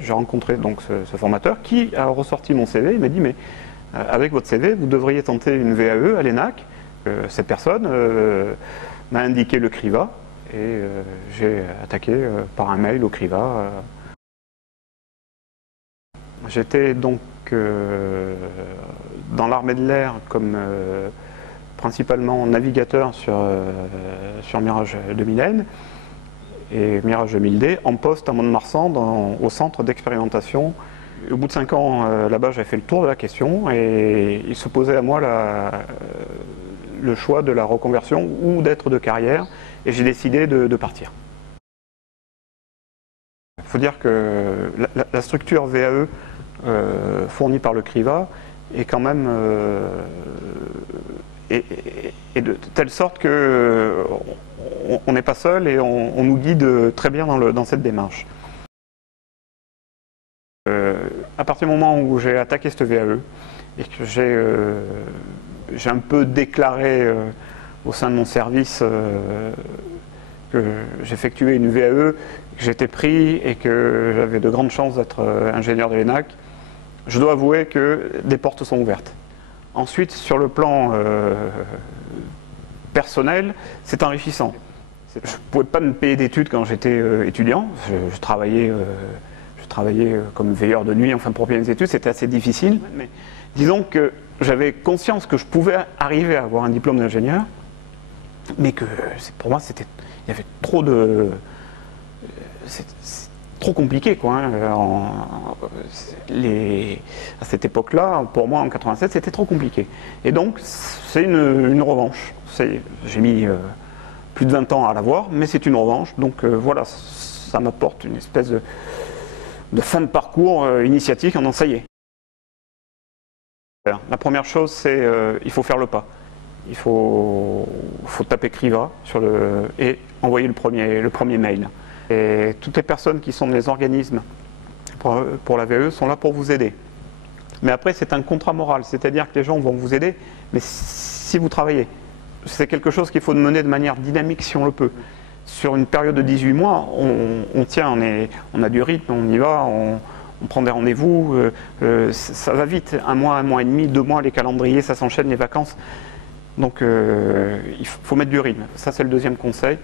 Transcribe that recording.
J'ai rencontré donc ce formateur qui a ressorti mon CV. Il m'a dit mais avec votre CV vous devriez tenter une VAE à l'ENAC. Cette personne m'a indiqué le CRIVA et j'ai attaqué par un mail au CRIVA. J'étais donc dans l'armée de l'air comme principalement navigateur sur Mirage 2000N et Mirage 2000D en poste à Mont-de-Marsan au centre d'expérimentation. Au bout de 5 ans là-bas, j'avais fait le tour de la question et il se posait à moi le choix de la reconversion ou d'être de carrière et j'ai décidé de partir. Il faut dire que la structure VAE fournie par le CRIVA est quand même et de telle sorte que on n'est pas seul et on nous guide très bien dans cette démarche. À partir du moment où j'ai attaqué cette VAE et que j'ai un peu déclaré au sein de mon service que j'effectuais une VAE, que j'étais pris et que j'avais de grandes chances d'être ingénieur de l'ENAC, je dois avouer que des portes sont ouvertes. Ensuite, sur le plan personnel, c'est enrichissant. Je ne pouvais pas me payer d'études quand j'étais étudiant. Je travaillais comme veilleur de nuit, enfin pour payer mes études, c'était assez difficile. Mais disons que j'avais conscience que je pouvais arriver à avoir un diplôme d'ingénieur, mais que pour moi, il y avait trop de... C'est trop compliqué, quoi. À cette époque-là, pour moi, en 87, c'était trop compliqué. Et donc, c'est une revanche. J'ai mis plus de 20 ans à l'avoir, mais c'est une revanche. Donc voilà, ça m'apporte une espèce de fin de parcours initiatique en disant ça y est. La première chose, c'est il faut faire le pas. Il faut taper CRIVA et envoyer le premier mail. Et toutes les personnes qui sont dans les organismes pour la VAE sont là pour vous aider. Mais après, c'est un contrat moral, c'est-à-dire que les gens vont vous aider, mais si vous travaillez. C'est quelque chose qu'il faut mener de manière dynamique si on le peut. Sur une période de 18 mois, on tient, on a du rythme, on y va, on prend des rendez-vous, ça va vite. Un mois et demi, 2 mois, les calendriers, ça s'enchaîne, les vacances. Donc il faut mettre du rythme. Ça, c'est le deuxième conseil.